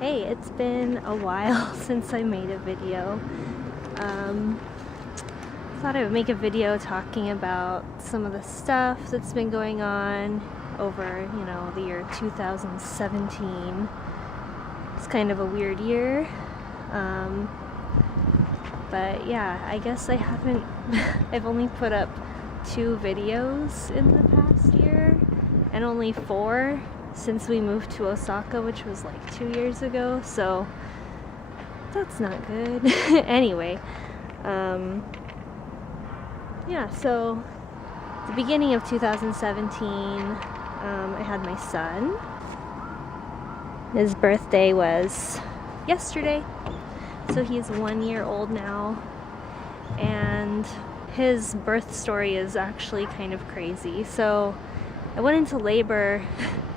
Hey, it's been a while since I made a video. Thought I would make a video talking about some of the stuff that's been going on over, the year 2017. It's kind of a weird year. But yeah, I guess I haven't, I've only put up 2 videos in the past year, and only 4 since we moved to Osaka, which was like 2 years ago, so that's not good. Anyway, yeah, so the beginning of 2017, I had my son. His birthday was yesterday, so he's 1 year old now, and his birth story is actually kind of crazy. So I went into labor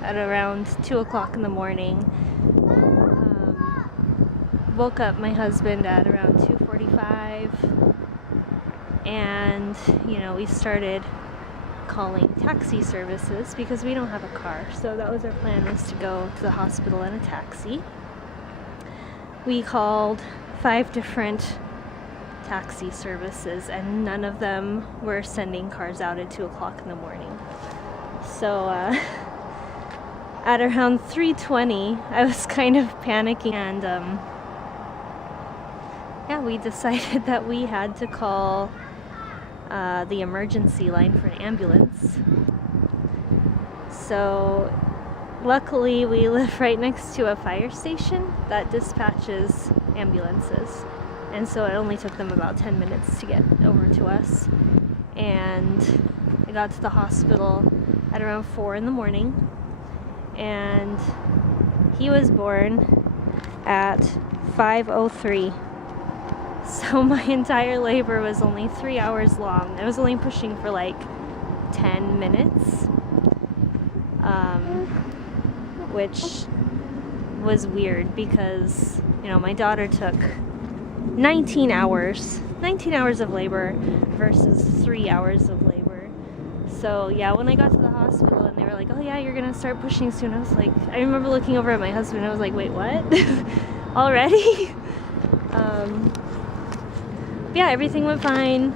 at around 2 o'clock in the morning. Woke up my husband at around 2:45, and we started calling taxi services because we don't have a car. So that was our plan, was to go to the hospital in a taxi. We called 5 different taxi services, and none of them were sending cars out at 2 o'clock in the morning. So at around 3:20, I was kind of panicking, and yeah, we decided that we had to call the emergency line for an ambulance. So luckily we live right next to a fire station that dispatches ambulances, and so it only took them about 10 minutes to get over to us. And I got to the hospital at around 4 in the morning, and he was born at 5:03. So my entire labor was only 3 hours long. I was only pushing for like 10 minutes, which was weird because, my daughter took 19 hours of labor versus 3 hours of labor. So yeah, when I got to the hospital and they were like, oh yeah, you're gonna start pushing soon, I was like, I remember looking over at my husband and I was like, wait, what? Already? Yeah, everything went fine,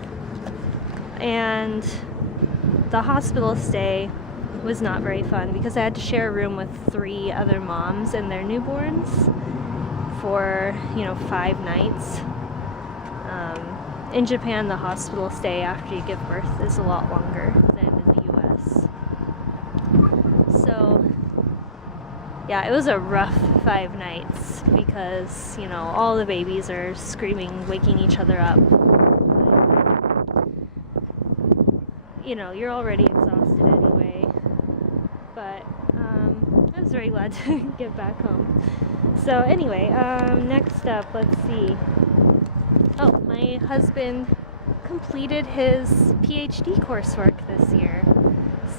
and the hospital stay was not very fun because I had to share a room with 3 other moms and their newborns for 5 nights. In Japan, the hospital stay after you give birth is a lot longer than in the US. So yeah, it was a rough 5 nights because, all the babies are screaming, waking each other up. You're already exhausted anyway. But I was very glad to get back home. So anyway, next up, let's see. Oh, my husband completed his PhD coursework this year.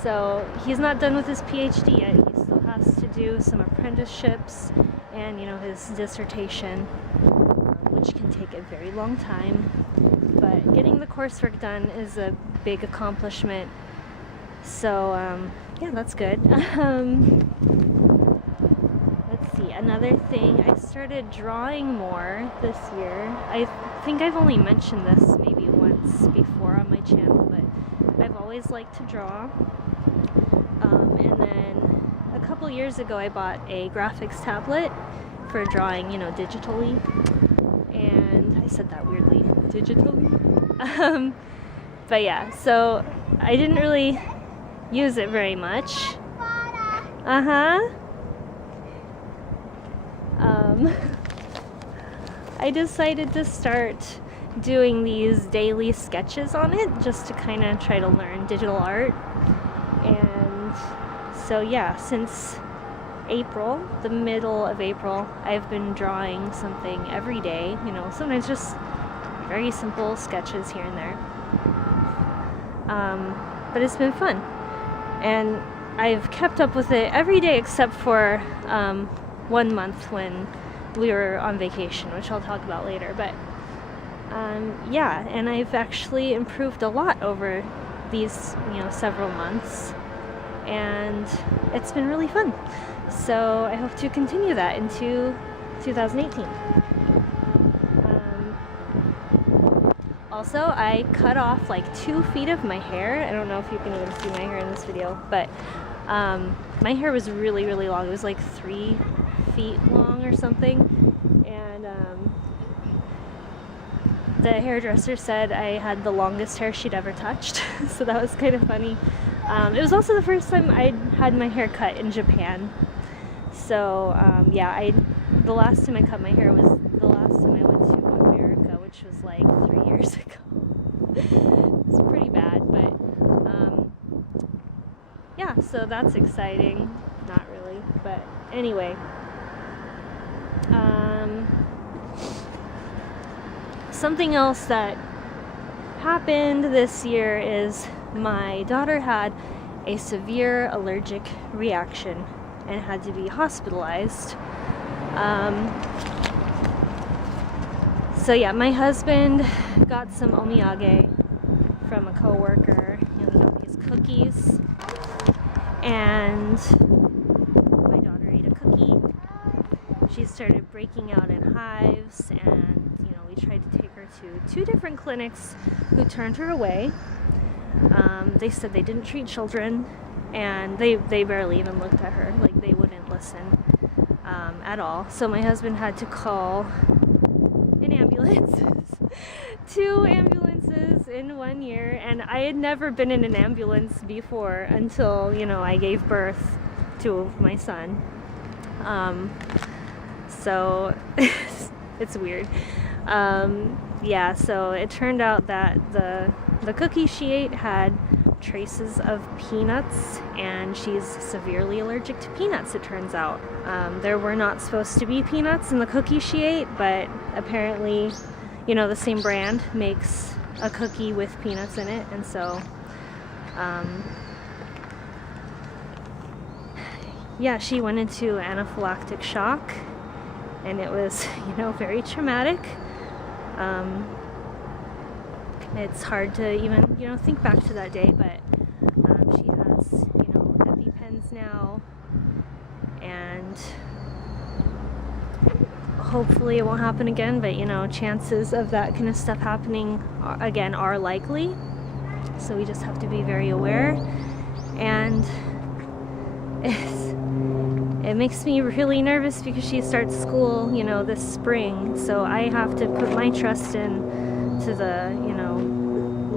So he's not done with his PhD yet. He still has to do some apprenticeships and, his dissertation, which can take a very long time. But getting the coursework done is a big accomplishment. So, yeah, that's good. Let's see, another thing, I started drawing more this year. I think I've only mentioned this maybe once before on my channel, but I've always liked to draw. And then a couple years ago I bought a graphics tablet for drawing, digitally. And I said that weirdly, digitally. But yeah, so I didn't really use it very much. I decided to start doing these daily sketches on it just to kind of try to learn digital art. And so yeah, since April, the middle of April, I've been drawing something every day, sometimes just very simple sketches here and there. But it's been fun, and I've kept up with it every day except for 1 month when we were on vacation, which I'll talk about later. But yeah, and I've actually improved a lot over these several months, and it's been really fun. So I hope to continue that into 2018. Also, I cut off like 2 feet of my hair. I don't know if you can even see my hair in this video, but my hair was really, really long. It was like 3 feet long or something. And the hairdresser said I had the longest hair she'd ever touched. So that was kind of funny. It was also the first time I'd had my hair cut in Japan. So yeah, the last time I cut my hair was the last time I went to America, which was like 3 years ago. It's pretty bad, but yeah, so that's exciting. Not really, but anyway. Something else that happened this year is my daughter had a severe allergic reaction and had to be hospitalized. So yeah, my husband got some omiyage from a coworker. You know, he got these cookies, and my daughter ate a cookie. She started breaking out in hives, and you know, we tried to take her to 2 different clinics who turned her away. They said they didn't treat children, and they barely even looked at her. Like, they wouldn't listen at all. So my husband had to call an ambulance. 2 ambulances in 1 year, and I had never been in an ambulance before until, you know, I gave birth to my son. So it's weird. Yeah, so it turned out that the cookie she ate had traces of peanuts, and she's severely allergic to peanuts, it turns out. There were not supposed to be peanuts in the cookie she ate, but apparently, you know, the same brand makes a cookie with peanuts in it, and so yeah, she went into anaphylactic shock, and it was, you know, very traumatic. It's hard to even, you know, think back to that day, but she has, you know, EpiPens now, and hopefully it won't happen again, but, you know, chances of that kind of stuff happening again are likely, so we just have to be very aware. And it makes me really nervous because she starts school, you know, this spring, so I have to put my trust in to the, you know,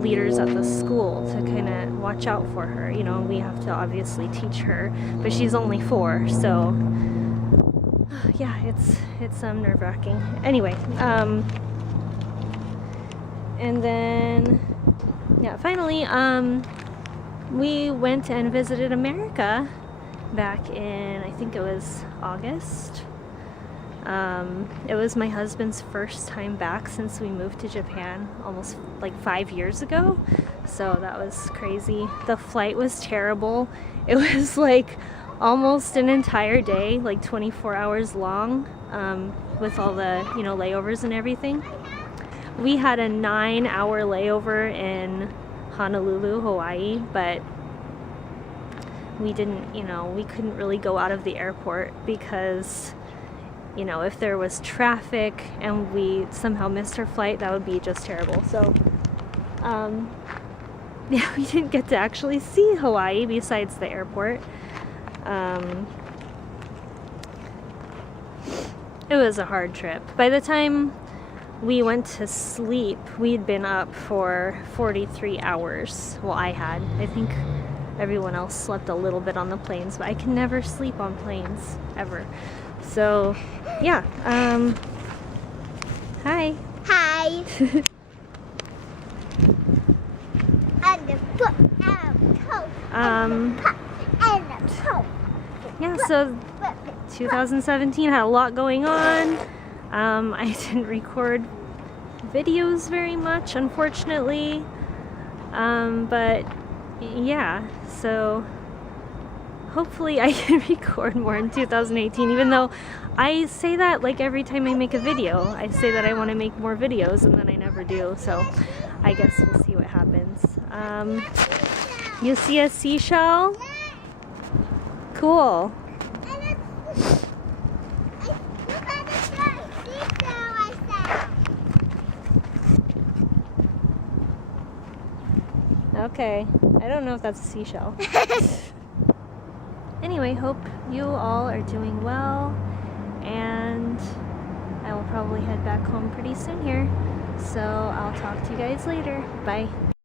leaders at the school to kind of watch out for her. You know, we have to obviously teach her, but she's only 4, so yeah, it's nerve-wracking. Anyway, and then yeah, finally we went and visited America back in, I think it was August. It was my husband's first time back since we moved to Japan almost like 5 years ago, so that was crazy. The flight was terrible. It was like almost an entire day, like 24 hours long, with all the, you know, layovers and everything. We had a 9-hour layover in Honolulu, Hawaii, but we didn't, you know, we couldn't really go out of the airport because, you know, if there was traffic and we somehow missed our flight, that would be just terrible. So, yeah, we didn't get to actually see Hawaii besides the airport. It was a hard trip. By the time we went to sleep, we'd been up for 43 hours. Well, I had. I think everyone else slept a little bit on the planes, but I can never sleep on planes, ever. So, yeah, hi. Hi. Yeah, so 2017 had a lot going on. I didn't record videos very much, unfortunately, but yeah, so hopefully I can record more in 2018, even though I say that like every time I make a video. I say that I want to make more videos and then I never do, so I guess we'll see what happens. You see a seashell? Cool. Okay. I don't know if that's a seashell. Anyway, hope you all are doing well, and I will probably head back home pretty soon here. So I'll talk to you guys later. Bye.